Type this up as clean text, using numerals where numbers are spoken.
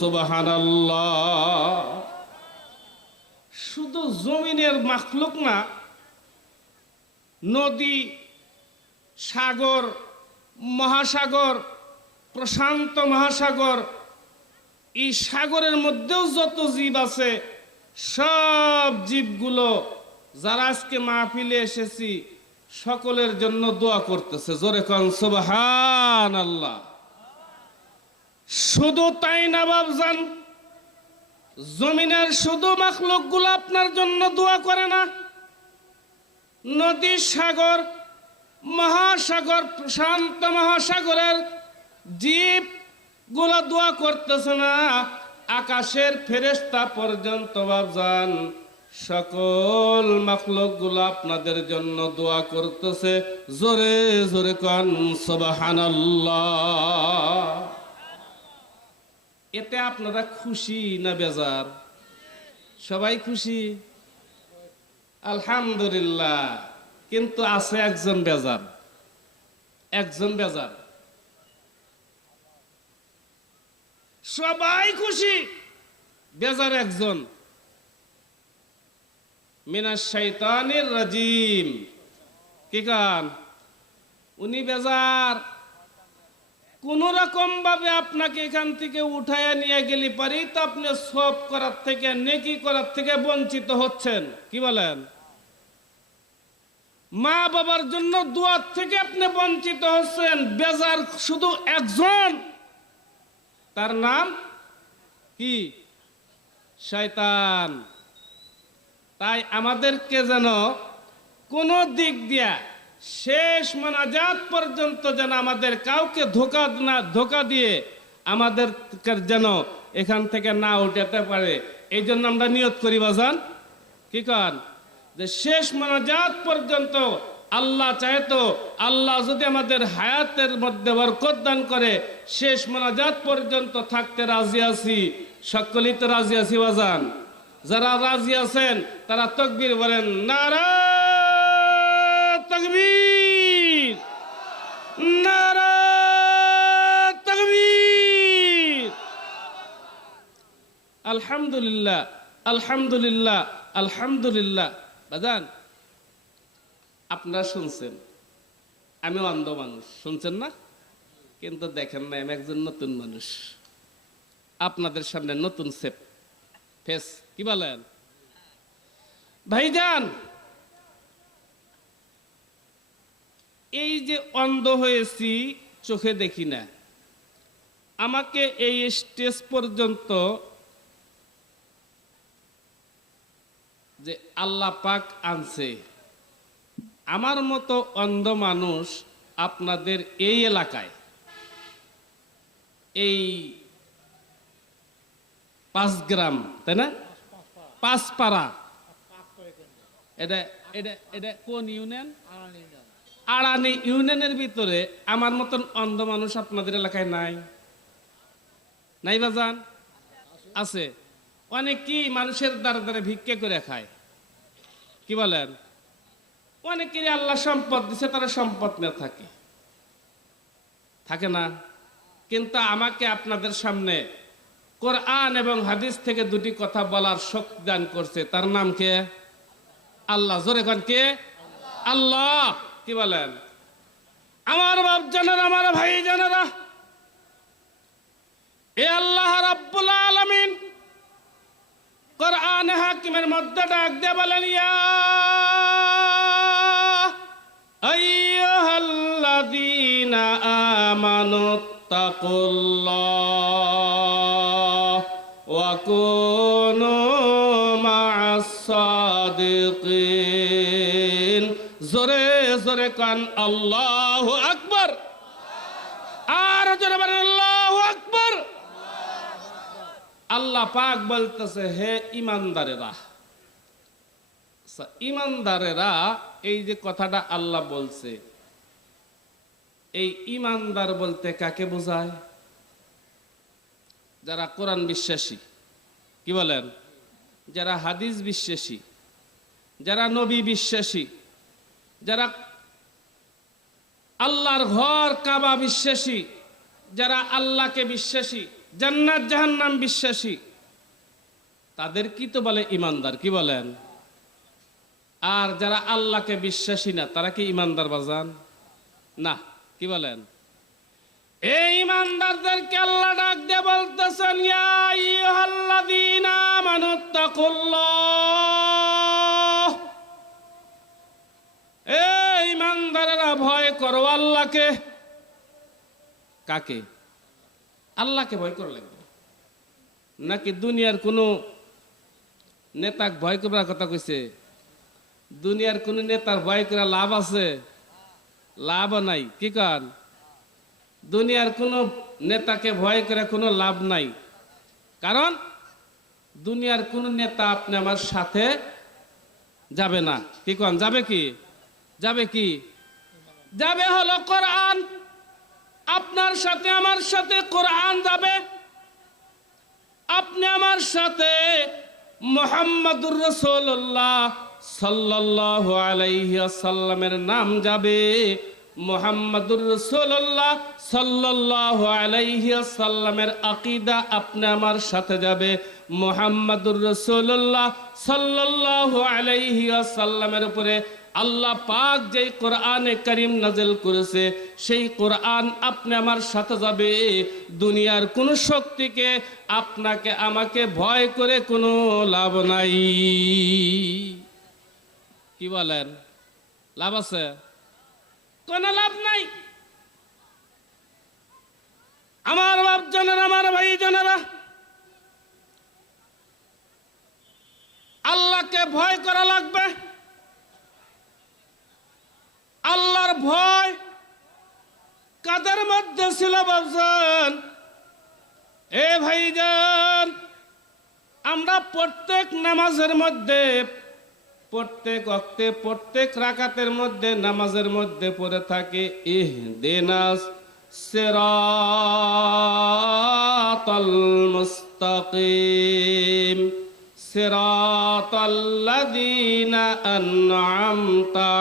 সুবহানাল্লাহ। শুধু জমিনের মাখলুক না, নদী, সাগর, মহাসাগর, প্রশান্ত মহাসাগর, এই সাগরের মধ্যেও যত জীব আছে সব জীবগুলো যারা আজকে মাহফিলে এসেছি সকলের জন্য দোয়া করতেছে। জোরে কোন সুবহানাল্লাহ। শুধু তাই না বাবজান, জমিনের শুধু মাখলুকগুলো আপনার জন্য দোয়া করে না, নদী, সাগর, মহাসাগর, প্রশান্ত মহাসাগরের জীব গুলা দোয়া করতেছে না, আকাশের ফেরেশতা পর্যন্ত বাবজান সকল মাখলুক গুলা আপনাদের জন্য দোয়া করতেছে। জোরে জোরে কোন সুবহানাল্লাহ। এতে আপনারা খুশি না বেজার? সবাই খুশি আলহামদুলিল্লাহ। কিন্তু আছে একজন বেজার, একজন বেজার। সবাই খুশি, বেজার একজন। মিনাশ শাইতানির রাজিম। কি কান? উনি বেজার। কোন রকম ভাবে আপনাকে এখান থেকে উঠায়া নিয়ে গেলে পারি তো আপনি সব করার থেকে, নেকি করার থেকে বঞ্চিত হচ্ছেন। কি বলেন? মা বাবার জন্য দোয়ার থেকে আপনি বঞ্চিত হচ্ছেন। বেজার শুধু একজন, তার নাম কি? শয়তান। তাই আমাদেরকে যেন কোন দিক দিয়া শেষ মোনাজাত পর্যন্ত যেন আমাদের কাউকে ধোকা দিয়ে আমাদের যেন এখান থেকে না উঠাতে পারে, এই জন্য আমরা নিয়ত করি বাজান। কি কন? যে শেষ মোনাজাত পর্যন্ত আল্লাহ চায় তো, আল্লাহ যদি আমাদের হায়াতের মধ্যে বরকত দান করে, শেষ মোনাজাত পর্যন্ত থাকতে রাজি আছি। সকলেই তো রাজি আছি বাজান? যারা রাজি আছেন তারা তাকবীর বলেন। নারা তাকবীর, নারা তাকবীর। আলহামদুলিল্লাহ, আলহামদুলিল্লাহ, আলহামদুলিল্লাহ। বাজান, আপনারা শুনছেন, আমি অন্ধ মানুষ, শুনছেন না? কিন্তু দেখেন না, আমি একজন নতুন মানুষ, আপনাদের সামনে নতুন ফেস। কি বলেন ভাইজান? এই যে অন্ধ হয়েছি, চোখে দেখি না, আমাকে এই স্টেজ পর্যন্ত যে আল্লাহ পাক আনছে, আমার মতো অন্ধ মানুষ আপনাদের এই এলাকায়, এই 5 গ্রাম, তাই না, 5 পাড়া, এটা এটা এটা কোন ইউনিয়ন? আড়ানি ইউনিয়নের ভিতরে আমার মতন অন্ধ মানুষ আপনাদের এলাকায় নাই? নাই বাজান? আছে। অনেকেই মানুষের দ্বারা দ্বারা ভিক্ষা করে খায়। কি বলেন? অনেকেরই আল্লাহ সম্পদ দিছে, তারা সম্পদ নিয়ে থাকে না। কিন্তু আমাকে আপনাদের সামনে কোরআন এবং হাদিস থেকে দুটি কথা বলার শক্তি দান করছে। তার নাম কে? আল্লাহ। জোরে কোন কে? আল্লাহ। কি বলেন? আমার বাপ জানেরা, আমার ভাই জানেরা, এ আল্লাহ রাব্বুল আলামিন কোরআন হাকিমের মধ্যে ডাক দিয়ে বলেন, ইয়া আইয়ুহাল্লাযীনা আমানুত্তাকুল্লাহ ওয়া কুনু মা'আস সাদিকিন। জোরে জোরে কান আল্লাহু আকবার। আর জোরে বলেন আল্লাহু আকবার। আল্লাহ পাক বলতেছে, হে ইমানদারেরা। ইমানদারেরা, এই যে কথাটা আল্লাহ বলছে, এই ইমানদার বলতে কাকে বোঝায়? যারা কোরআন বিশ্বাসী। কি বলেন? যারা হাদিস বিশ্বাসী, যারা নবী বিশ্বাসী, যারা আল্লাহর ঘর কাবা বিশ্বাসী, যারা আল্লাহকে বিশ্বাসী, জান্নাত জাহান্নাম বিশ্বাসী, তাদের কি তো বলে ইমানদার, কি বলেন? আর যারা আল্লাহকে বিশ্বাসী না তারা কি ইমানদার বাজান? না, কি বলেন? এই ইমানদারদেরকে আল্লাহ ডাক দিয়ে বলতেছেন, ইয়া আইয়ুহাল্লাযীনা আমানুত্তাকুল্লাহ, এই ইমানদারেরা ভয় করো আল্লাহকে। কাকে? আল্লাহকে ভয় করা লাগবে, নাকি দুনিয়ার কোনো নেতাক ভয় করার কথা কইছে? দুনিয়ার কোন নেতার ভয় করে লাভ আছে? লাভ নাই, কি কারণ? দুনিয়ার কোন নেতাকে ভয় করে কোনো লাভ নাই, কারণ দুনিয়ার কোন নেতা আপনি আমার সাথে যাবে না, কি কারণ? যাবে কি? যাবে কি? যাবে হলো কোরআন। আপনার সাথে আমার সাথে কোরআন যাবে, আপনি আমার সাথে মুহাম্মাদুর রাসূলুল্লাহ সাল্লাল্লাহু আলাইহি ওয়াসাল্লামের নাম যাবে। মুহাম্মাদুর রাসূলুল্লাহ সাল্লাল্লাহু আলাইহি ওয়াসাল্লামের আকীদা আপনি আমার সাথে যাবে। মুহাম্মাদুর রাসূলুল্লাহ সাল্লাল্লাহু আলাইহি ওয়াসাল্লামের উপরে আল্লাহ পাক যেই কোরআনে কারীম নাযিল করেছে সেই কোরআন আপনি আমার সাথে যাবে। দুনিয়ার কোন শক্তিকে আপনাকে আমাকে ভয় করে কোনো লাভ নাই। কি বলেন? লাভ আছে? কোনো লাভ নাই। আমার বাপ জানেন, আমার ভাই জানেরা, আল্লাহকে ভয় করা লাগবে। আল্লাহর ভয় কাদের মধ্যে ছিল বাপজান? এ ভাইজান, আমরা প্রত্যেক নামাজের মধ্যে, প্রত্যেক ওয়াক্তে, প্রত্যেক রাকাতের মধ্যে, নামাজের মধ্যে পড়ে থাকে ইহদিনাস সিরাতাল মুস্তাকিম, সিরাতাল্লাযীনা আন'আমতা